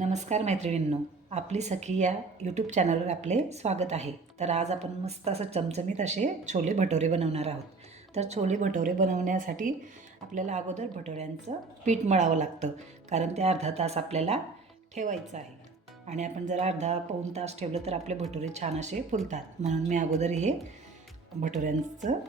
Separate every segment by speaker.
Speaker 1: नमस्कार मैत्रिणींनो आपली सखी या यूट्यूब चॅनलवर आपले स्वागत आहे. तर आज आपण मस्त असं चमचमीत असे छोले भटोरे बनवणार आहोत. तर छोले भटोरे बनवण्यासाठी आपल्याला अगोदर भटोऱ्यांचं पीठ मळावं लागतं कारण ते अर्धा तास आपल्याला ठेवायचं आहे. आणि आपण जर अर्धा पाऊण तास ठेवलं तर आपले भटोरे छान असे फुलतात. म्हणून मी अगोदर हे भटोऱ्यांचं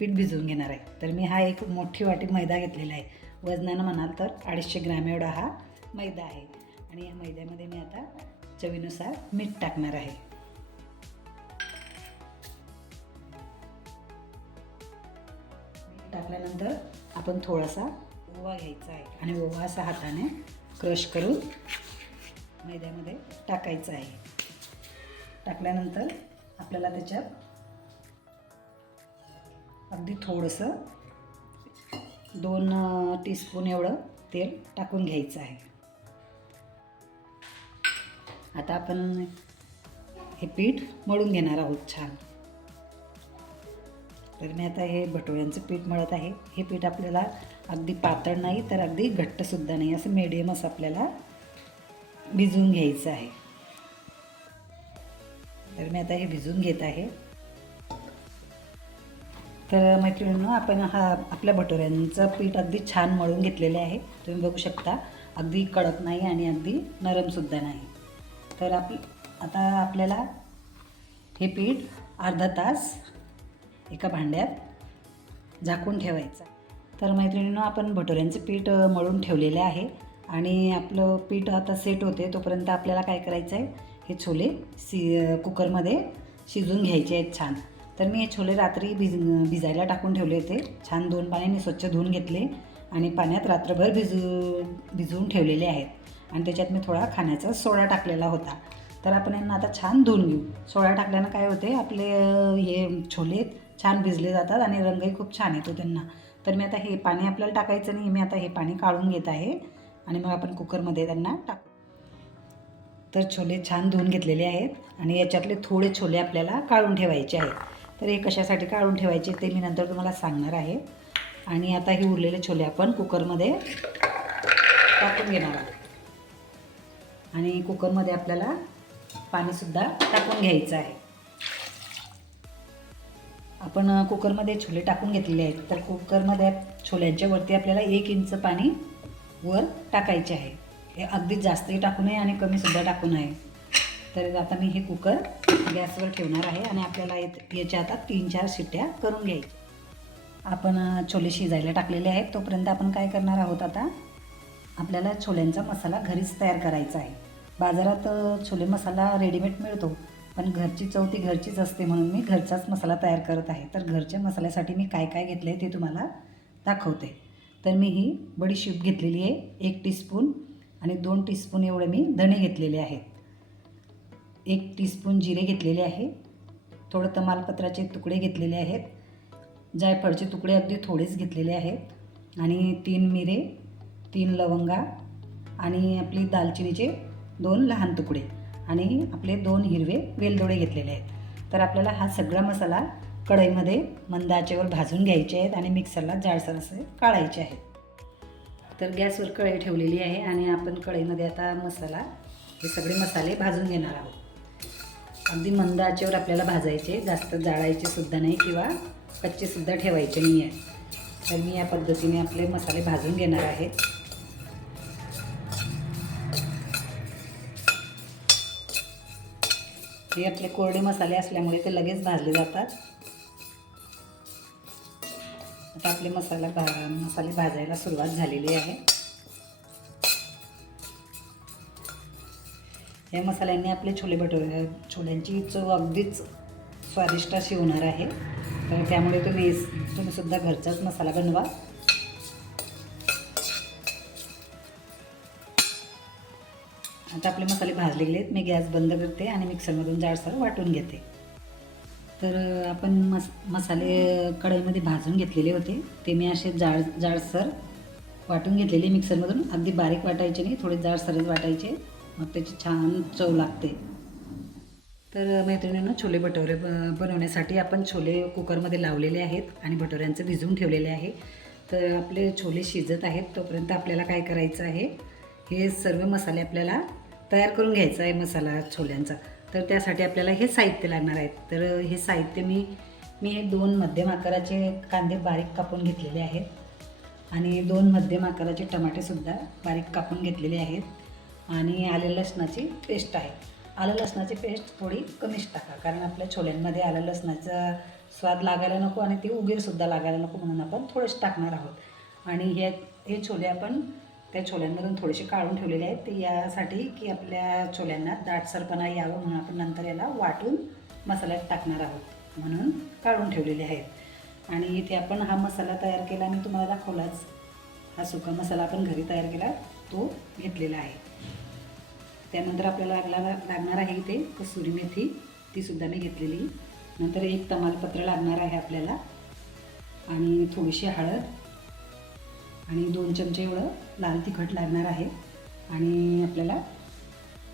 Speaker 1: पीठ भिजवून घेणार आहे. तर मी हा एक मोठी वाटी मैदा घेतलेला आहे. वजनानं म्हणाल तर अडीचशे ग्रॅम एवढा हा मैदा आहे. आणि या मैद्यामध्ये मी आता चवीनुसार मीठ टाकणार आहे. मीठ टाकल्यानंतर आपण थोडासा ओवा घ्यायचा आहे आणि ओवा असा हाताने क्रश करून मैद्यामध्ये टाकायचा आहे. टाकल्यानंतर आपल्याला त्याच्यात अगदी थोडंसं दोन टीस्पून एवढं तेल टाकून घ्यायचं आहे. आता आपण हे पीठ मळून घेणार आहोत छान. तर मी आता हे भटोळ्यांचं पीठ मळत आहे. हे पीठ आपल्याला अगदी पातळ नाही तर अगदी घट्टसुद्धा नाही. असं मिडियम असं आपल्याला भिजवून घ्यायचं आहे. तर मी आता हे भिजवून घेत आहे. तर मैत्रिणींनो आपण हा आपल्या भटोऱ्यांचं पीठ अगदी छान मळून घेतलेले आहे. तुम्ही बघू शकता अगदी कडक नाही आणि अगदी नरमसुद्धा नाही. तर आप आता आपल्याला हे पीठ अर्धा तास एका भांड्यात झाकून ठेवायचं. तर मैत्रिणींनो आपण भटोऱ्यांचं पीठ मळून ठेवलेलं आहे आणि आपलं पीठ आता सेट होते तोपर्यंत आपल्याला काय करायचं आहे हे छोले सी कुकरमध्ये शिजून घ्यायचे आहेत छान. तर मी हे छोले रात्री भिज भिजायला टाकून ठेवले होते छान दोन पाण्याने स्वच्छ धुवून घेतले आणि पाण्यात रात्रभर भिजू भिजवून ठेवलेले आहेत. आणि त्याच्यात मी थोडा खाण्याचा सोडा टाकलेला होता. तर आपण यांना आता छान धुवून घेऊ. सोडा टाकल्यानं काय होते आपले हे छोले छान भिजले जातात आणि रंगही खूप छान येतो त्यांना. तर मी आता हे पाणी आपल्याला टाकायचं नाही मी आता हे पाणी काढून घेत आहे. आणि मग आपण कुकरमध्ये त्यांना टाक तर छोले छान धुवून घेतलेले आहेत आणि याच्यातले थोडे छोले आपल्याला काढून ठेवायचे आहेत. तर हे कशासाठी काढून ठेवायचे ते मी नंतर तुम्हाला सांगणार आहे. आणि आता हे उरलेले छोले आपण कुकरमध्ये टाकून घेणार आहोत. आणि कुकरमध्ये आपल्याला पाणीसुद्धा टाकून घ्यायचं आहे. आपण कुकरमध्ये छोले टाकून घेतलेले आहेत तर कुकरमध्ये छोल्यांच्या वरती आपल्याला एक इंच पाणी वर टाकायचे आहे. हे अगदी जास्तही टाकू नये आणि कमीसुद्धा टाकू नये. तर आता मी हे कुकर गॅसवर ठेवणार आहे आणि आपल्याला याच्या आता तीन चार शिट्ट्या करून घ्यायच्या. आपण छोले शिजायला टाकलेले आहेत तोपर्यंत आपण काय करणार आहोत आता? आपल्याला छोल्यांचा मसाला घरीच तयार करायचा आहे. बाजारात छोले मसाला रेडीमेड मिळतो. पण घरची चव ती घरचीच असते म्हणून मी घरचाच मसाला तयार करत आहे. तर घरच्या मसाल्यासाठी मी काय काय घेतलं आहे ते तुम्हाला दाखवते. तर मी ही बडीशेप घेतलेली आहे. एक टीस्पून आणि दोन टीस्पून एवढे मी धणे घेतलेले आहेत. एक टीस्पून जिरे घेतलेले आहे. थोडं तमालपत्राचे तुकडे घेतलेले आहेत. जायफळचे तुकडे अगदी थोडेच घेतलेले आहेत. आणि तीन मिरे तीन लवंगा आणि आपली दालचिनीचे दोन लहान तुकडे आणि आपले दोन हिरवे वेलदोडे घेतलेले आहेत. तर आपल्याला हा सगळा मसाला कढईमध्ये मंद आचेवर भाजून घ्यायचे आहेत आणि मिक्सरला जाडसर असे काढायचे आहेत. तर गॅसवर कढई ठेवलेली आहे आणि आपण कढईमध्ये आता मसाला हे सगळे मसाले भाजून घेणार आहोत. अगदी मंद आचेवर आपल्याला भाजायचे जास्त जाळायचे सुद्धा नाही किंवा कच्चेसुद्धा ठेवायचे नाही आहे तर मी या पद्धतीने आपले मसाले भाजून घेणार आहे. हे आपले कोरडे मसाले असल्यामुळे ते लगेच भाजले जातात. आता आपले मसाला भा मसाले भाजायला सुरुवात झालेली आहे. या मसाल्यांनी आपले छोले भटुरे छोल्यांची चव अगदीच स्वादिष्ट अशी होणार आहे. तर त्यामुळे तुम्ही तुम्हीसुद्धा घरचाच मसाला बनवा. आता आपले मसाले भाजले गेलेत मी गॅस बंद करते आणि मिक्सरमधून जाडसर वाटून घेते. तर आपण मस मसाले कढईमध्ये भाजून घेतलेले होते. ते मी असे जाड जाडसर वाटून घेतलेले मिक्सरमधून. अगदी बारीक वाटायचे नाही थोडे जाडसरच वाटायचे. मग त्याची छान चव लागते. तर मैत्रिणींना छोले भटोरे ब बनवण्यासाठी आपण छोले कुकरमध्ये लावलेले आहेत आणि भटोऱ्यांचं भिजवून ठेवलेले आहे. तर आपले छोले शिजत आहेत. तोपर्यंत आपल्याला काय करायचं आहे? हे सर्व मसाले आपल्याला तयार करून घ्यायचा आहे मसाला छोल्यांचा. तर त्यासाठी आपल्याला हे साहित्य लागणार आहेत तर हे साहित्य मी मी हे दोन मध्यम आकाराचे कांदे बारीक कापून घेतलेले आहेत. आणि दोन मध्यम आकाराचे टमाटेसुद्धा बारीक कापून घेतलेले आहेत. आणि आलं लसणाची पेस्ट आहे. आलं लसणाची पेस्ट थोडी कमीच टाका. कारण आपल्या छोल्यांमध्ये आलं लसणाचा स्वाद लागायला नको आणि ते उगीरसुद्धा लागायला नको म्हणून आपण थोडंसं टाकणार आहोत. आणि हे हे छोले आपण त्या छोल्यांमधून थोडेसे काढून ठेवलेले आहेत. ते यासाठी की आपल्या छोल्यांना दाटसरपणा यावं म्हणून आपण नंतर याला वाटून मसाल्यात टाकणार आहोत म्हणून काढून ठेवलेले आहेत. आणि इथे आपण हा मसाला तयार केला मी तुम्हाला दाखवलाच. हा सुका मसाला आपण घरी तयार केला तो घेतलेला आहे. त्यानंतर आपल्याला लागला लागणार आहे इथे कसुरी मेथी. तीसुद्धा मी घेतलेली. नंतर एक तमालपत्र लागणार आहे आपल्याला. आणि थोडीशी हळद. आणि दोन चमचे एवढं लाल तिखट लागणार आहे. आणि आपल्याला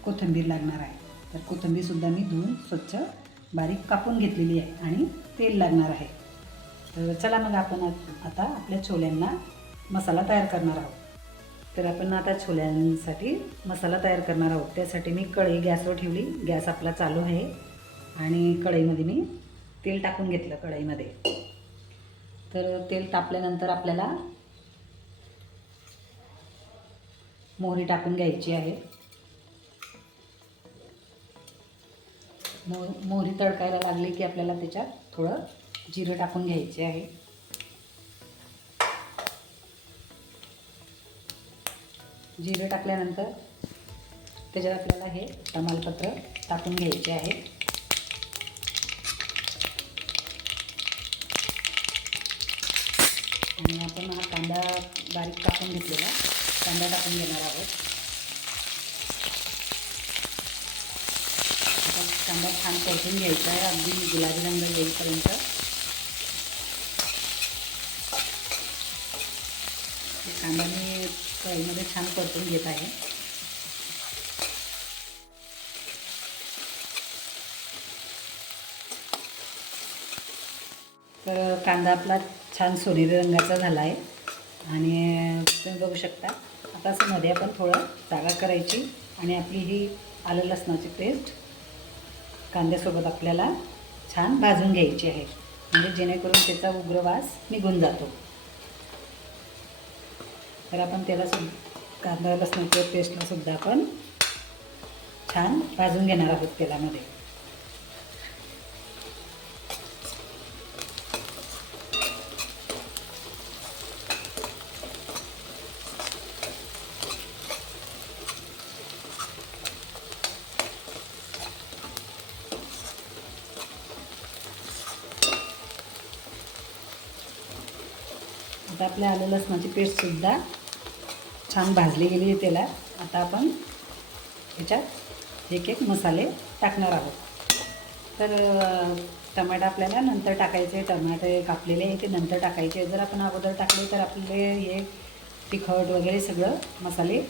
Speaker 1: कोथिंबीर लागणार आहे. तर कोथिंबीरसुद्धा मी धुवून स्वच्छ बारीक कापून घेतलेली आहे आणि तेल लागणार आहे. तर चला मग आपण आता आपल्या छोल्यांना मसाला तयार करणार आहोत. तर आपण आता छोल्यांसाठी मसाला तयार करणार आहोत. त्यासाठी मी कढई गॅसवर ठेवली. गॅस आपला चालू आहे. आणि कढईमध्ये मी तेल टाकून घेतलं कढईमध्ये. तर तेल तापल्यानंतर आपल्याला मोहरी टाकून घ्यायची आहे. मोह मोहरी तडकायला लागली की आपल्याला त्याच्यात थोडं जिरं टाकून घ्यायचे आहे. जिरं टाकल्यानंतर त्याच्यात आपल्याला हे तमालपत्र टाकून घ्यायचे आहे. आणि आपण हा कांदा बारीक टाकून घेतलेला. कांदा टाकून घेणार आहोत. आता कांदा छान परतून घ्यायचा आहे अगदी गुलाबी रंग येईपर्यंत. कांदा मी कढईमध्ये छान परतून घेत आहे. तर कांदा आपला छान सोनेरी रंगाचा झाला आहे. आणि तुम्ही बघू शकता आता असं मध्ये आपण थोडं जागा करायची आणि आपली ही आलं लसणाची पेस्ट कांद्यासोबत आपल्याला छान भाजून घ्यायची आहे. म्हणजे जेणेकरून त्याचा उग्रवास निघून जातो. तर आपण त्याला सुद्धा कांदा लसणाच्या पेस्टला सुद्धा आपण छान भाजून घेणार आहोत तेलामध्ये. आता आपल्या आलं लसणाची पेस्टसुद्धा छान भाजली गेली आहे त्याला. आता आपण ह्याच्यात एक एक मसाले टाकणार आहोत. तर टमाटा आपल्याला नंतर टाकायचे टमाटे कापलेले आहे ते नंतर टाकायचे जर आपण अगोदर टाकले तर आपले हे तिखट वगैरे सगळं मसाले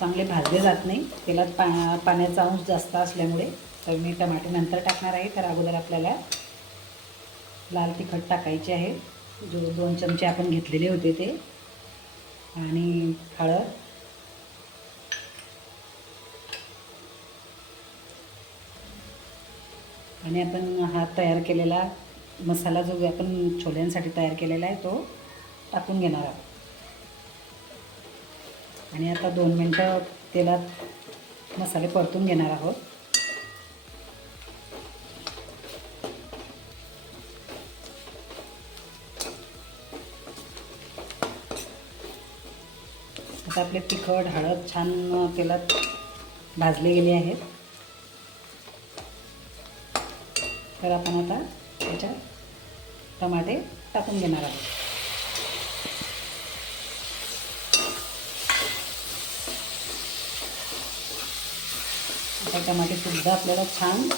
Speaker 1: चांगले भाजले जात नाही. तेलात पा पाण्याचा अंश जास्त असल्यामुळे तर मी टमाटे नंतर टाकणार आहे. तर अगोदर आपल्याला लाल तिखट टाकायचे आहे. जो दोन चमचे आपण घेतलेले होते ते. आणि हळद. आणि आपण हा तयार केलेला मसाला जो आपण छोल्यांसाठी तयार केलेला आहे तो टाकून घेणार आहोत. आणि आता दोन मिनटं तेलात मसाले परतून घेणार आहोत. आता आपले तिखट हळद छान तेलात भाजले गेले आहेत. तर आपण आता त्याच्यात टमाटे टाकून घेणार आहोत. आता टमाटेसुद्धा आपल्याला छान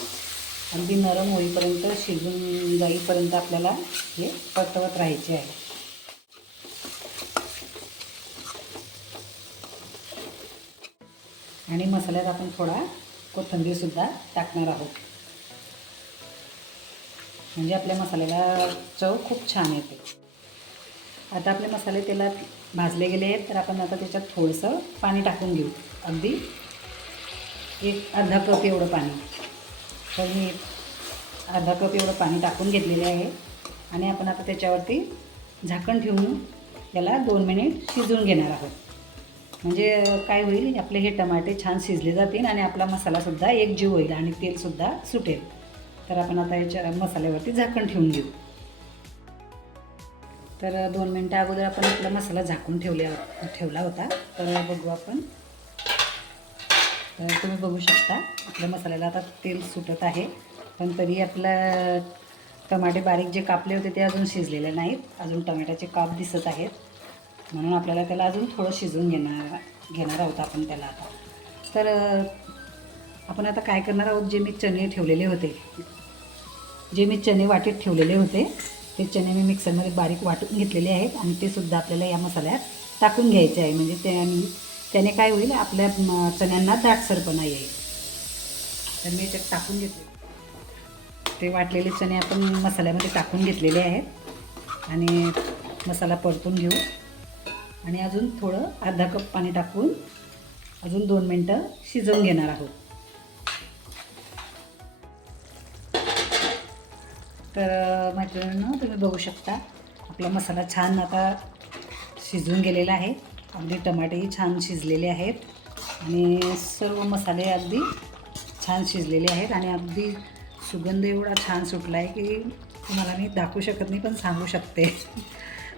Speaker 1: अगदी नरम होईपर्यंत शिजून जाईपर्यंत आपल्याला हे परतवत राहायचे आहे. आणि मसाल्यात आपण थोडा कोथिंबीरसुद्धा टाकणार आहोत. म्हणजे आपल्या मसाल्याला चव खूप छान येते. आता आपले मसाले तेलात भाजले गेले आहेत तर आपण आता त्याच्यात थोडंसं पाणी टाकून घेऊ. अगदी एक अर्धा कप एवढं पाणी. तर मी अर्धा कप एवढं पाणी टाकून घेतलेले आहे. आणि आपण आता त्याच्यावरती झाकण ठेवून त्याला दोन मिनिट शिजवून घेणार आहोत. म्हणजे काय होईल आपले हे टमाटे छान शिजले जातील आणि आपला मसालासुद्धा एकजीव होईल आणि तेलसुद्धा सुटेल. तर आपण आता याच्या मसाल्यावरती झाकण ठेवून घेऊ. तर दोन मिनटं अगोदर आपण आपला मसाला झाकून ठेवल्या ठेवला होता. तर बघू आपण. तर तुम्ही बघू शकता आपल्या मसाल्याला आता तेल सुटत आहे. पण तरी आपलं टमाटे बारीक जे कापले होते ते अजून शिजलेले नाहीत. अजून टमाट्याचे काप दिसत आहेत. म्हणून आपल्याला त्याला अजून थोडं शिजवून घेणार घेणार आहोत आपण त्याला आता. तर आपण आता काय करणार आहोत जे मी चणे ठेवलेले होते जे मी चणे वाटीत ठेवलेले होते ते चणे मी मिक्सरमध्ये बारीक वाटून घेतलेले आहेत आणि ते सुद्धा आपल्याला या मसाल्यात टाकून घ्यायचे आहे. म्हणजे त्या त्याने काय होईल आपल्या चण्यांना दाटसरपणा येईल. तर मी त्यात टाकून घेतले. ते वाटलेले चणे आपण मसाल्यामध्ये टाकून घेतलेले आहेत. आणि मसाला परतून घेऊ. आणि अजून थोडं अर्धा कप पाणी टाकून अजून दोन मिनटं शिजवून घेणार आहोत. तर मैत्रिणींना तुम्ही बघू शकता आपला मसाला छान आता शिजून गेलेला आहे. अगदी टमाटेही छान शिजलेले आहेत. आणि सर्व मसाले अगदी छान शिजलेले आहेत. आणि अगदी सुगंध एवढा छान सुटला आहे की तुम्हाला मी दाखवू शकत नाही पण सांगू शकते.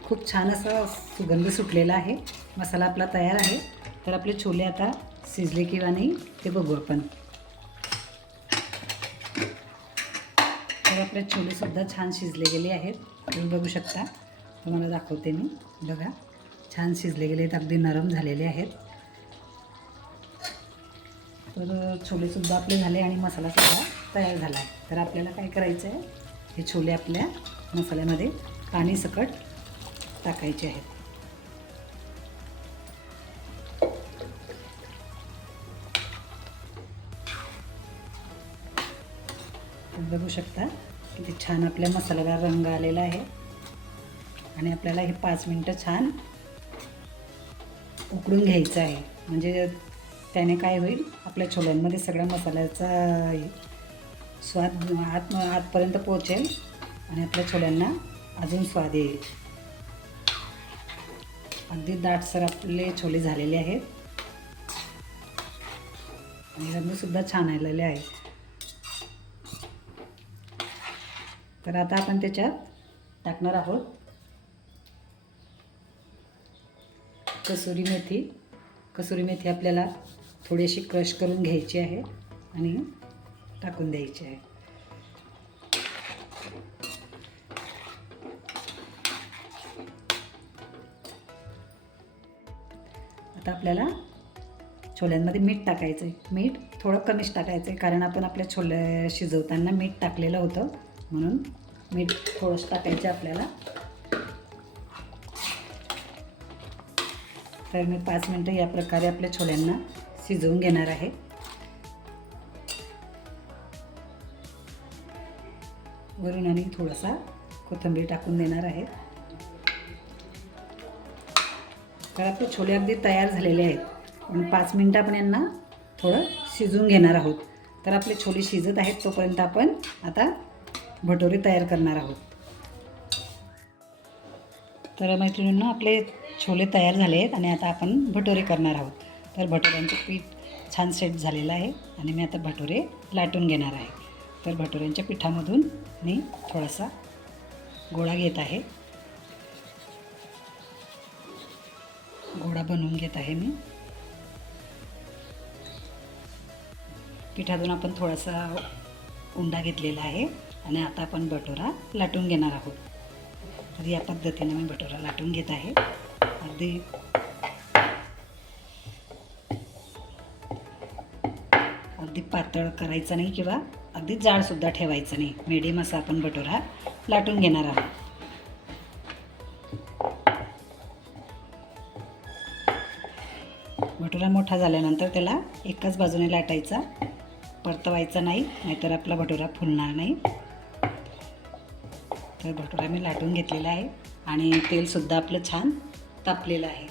Speaker 1: खूप छान असा सुगंध सुटलेला आहे. मसाला आपला तयार आहे. तर आपले छोले आता शिजले किंवा नाही ते बघू आपण. तर आपले छोलेसुद्धा छान शिजले गेले आहेत. तुम्ही बघू शकता. तुम्हाला दाखवते मी. बघा. छान शिजले गेले आहेत. अगदी नरम झालेले आहेत. तर छोलेसुद्धा आपले झाले आणि मसालासुद्धा तयार झाला आहे. तर आपल्याला काय करायचं आहे हे छोले आपल्या मसाल्यामध्ये पाणी सकट टाकायचे आहेत. बघू शकता किती छान आपल्या मसाल्याला रंग आलेला आहे. आणि आपल्याला हे पाच मिनटं छान उकडून घ्यायचं आहे. म्हणजे त्याने काय होईल आपल्या छोल्यांमध्ये सगळ्या मसाल्याचा स्वाद आत आतपर्यंत पोचेल आणि आपल्या छोल्यांना अजून स्वाद येईल. अगदी दाटसर आपले छोले झालेले आहेत. आणि रंगसुद्धा छान आलेले आहे तर आता आपण त्याच्यात टाकणार आहोत. कसुरी मेथी. कसुरी मेथी आपल्याला थोडीशी क्रश करून घ्यायची आहे आणि टाकून द्यायची आहे. आता आपल्याला छोल्यांमध्ये मीठ टाकायचं आहे मीठ थोडं कमीच टाकायचं आहे कारण आपण आपल्या छोले शिजवताना मीठ टाकलेलं होतं. म्हणून मीठ थोडंसं टाकायचं आपल्याला. तर मी पाच मिनटं या प्रकारे आपल्या छोल्यांना शिजवून घेणार आहे. वरून आणि थोडासा कोथिंबीर टाकून देणार आहे. तर आपले छोले अगदी तयार झालेले आहेत. पण पाच मिनटं आपण यांना थोडं शिजवून घेणार आहोत. तर आपले छोले शिजत आहेत तोपर्यंत आपण आता भटोरे तयार करणार आहोत. तर मैत्रिणींना आपले छोले तयार झाले आहेत आणि आता आपण भटोरे करणार आहोत. तर भटोऱ्यांचं पीठ छान सेट झालेलं आहे आणि मी आता भटोरे लाटून घेणार आहे. तर भटोऱ्यांच्या पिठामधून मी थोडासा गोळा घेत आहे. घोडा बनवून घेत आहे मी. पिठातून आपण थोडासा उंडा घेतलेला आहे आणि आता आपण भटोरा लाटून घेणार आहोत. तर या पद्धतीने मी भटोरा लाटून घेत आहे. अगदी अगदी पातळ करायचं नाही किंवा अगदी जाडसुद्धा ठेवायचं नाही. मीडियम असा आपण भटोरा लाटून घेणार आहोत. मोठा झाल्यानंतर त्याला एकाच बाजूने लाटायचा. परतवायचा नाही नाहीतर आपला भटुरा फुलणार नाही. तर भटुरा मी लाटून घेतलेला आहे आणि तेलसुद्धा आपलं छान तापलेलं आहे.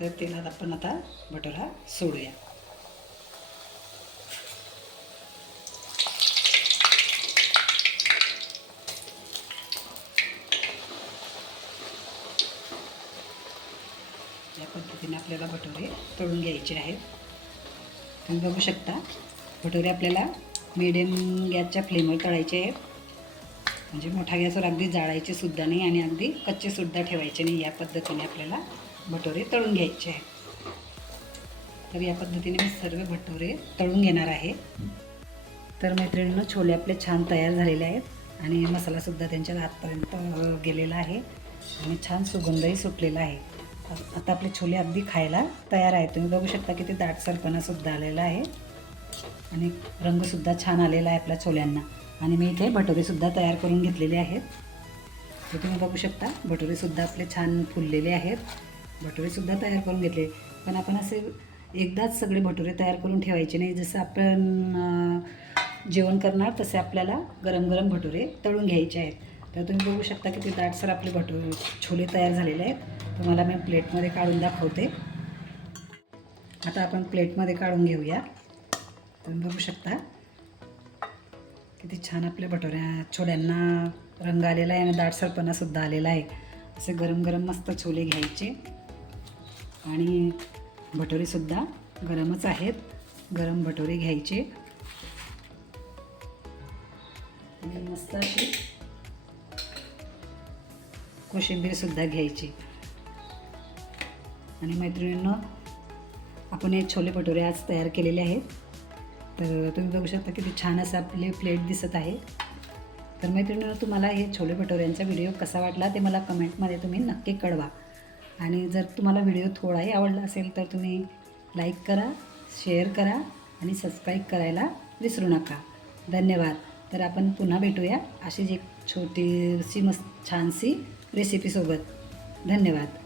Speaker 1: तर तेलात आपण आता भटुरा सोडूया या पद्धतीने आपल्याला भटोरे तळून घ्यायचे आहेत. तुम्ही बघू शकता भटोरे आपल्याला मिडियम गॅसच्या फ्लेमवर तळायचे आहेत. म्हणजे मोठ्या गॅसवर अगदी जाळायचे सुद्धा नाही आणि अगदी कच्चे सुद्धा ठेवायचे नाही. या पद्धतीने आपल्याला भटोरे तळून घ्यायचे आहेत. तर या पद्धतीने मी सर्व भटोरे तळून घेणार आहे. तर मैत्रिणींना छोले आपले छान तयार झालेले आहेत आणि मसालासुद्धा त्यांच्या आतपर्यंत गेलेला आहे आणि छान सुगंधही सुटलेला आहे. आता आपले छोले अगदी खायला तयार आहेत. तुम्ही बघू शकता किती दाटसरपणासुद्धा आलेला आहे. आणि रंगसुद्धा छान आलेला आहे आपल्या छोल्यांना. आणि मी इथे भटोरेसुद्धा तयार करून घेतलेले आहेत. हे तुम्ही बघू शकता भटोरेसुद्धा आपले छान फुललेले आहेत. भटोरेसुद्धा तयार करून घेतले. पण आपण असे एकदाच सगळे भटुरे तयार करून ठेवायचे नाही. जसं आपण जेवण करणार तसे आपल्याला गरम गरम भटुरे तळून घ्यायचे आहेत. तर तुम्ही बघू शकता किती दाटसर आपले भटुरे छोले तयार झालेले आहेत. तुम्हाला मी प्लेटमध्ये काढून दाखवते. आता आपण प्लेटमध्ये काढून घेऊया. तुम्ही बघू शकता. किती छान आपल्या भटोऱ्या छोल्यांना रंग आलेला आहे आणि दाटसरपणासुद्धा आलेला आहे. असे गरम गरम मस्त छोले घ्यायचे. आणि भटोरेसुद्धा गरमच आहेत. गरम भटोरे घ्यायचे. आणि मस्त अशी कोशिंबीरसुद्धा घ्यायची. आणि मैत्रिणींनो आपण हे छोले भटुरे आज तयार केलेले आहेत. तर तुम्ही बघू शकता किती छान असं आपले प्लेट दिसत आहे. तर मैत्रिणींनो तुम्हाला हे छोले भटोऱ्यांचा व्हिडिओ कसा वाटला ते मला कमेंटमध्ये तुम्ही नक्की कळवा. आणि जर तुम्हाला व्हिडिओ थोडाही आवडला असेल तर तुम्ही लाईक करा शेअर करा आणि सबस्क्राईब करायला विसरू नका. धन्यवाद. तर आपण पुन्हा भेटूया अशीच एक छोटीशी मस्त छानशी रेसिपीसोबत धन्यवाद.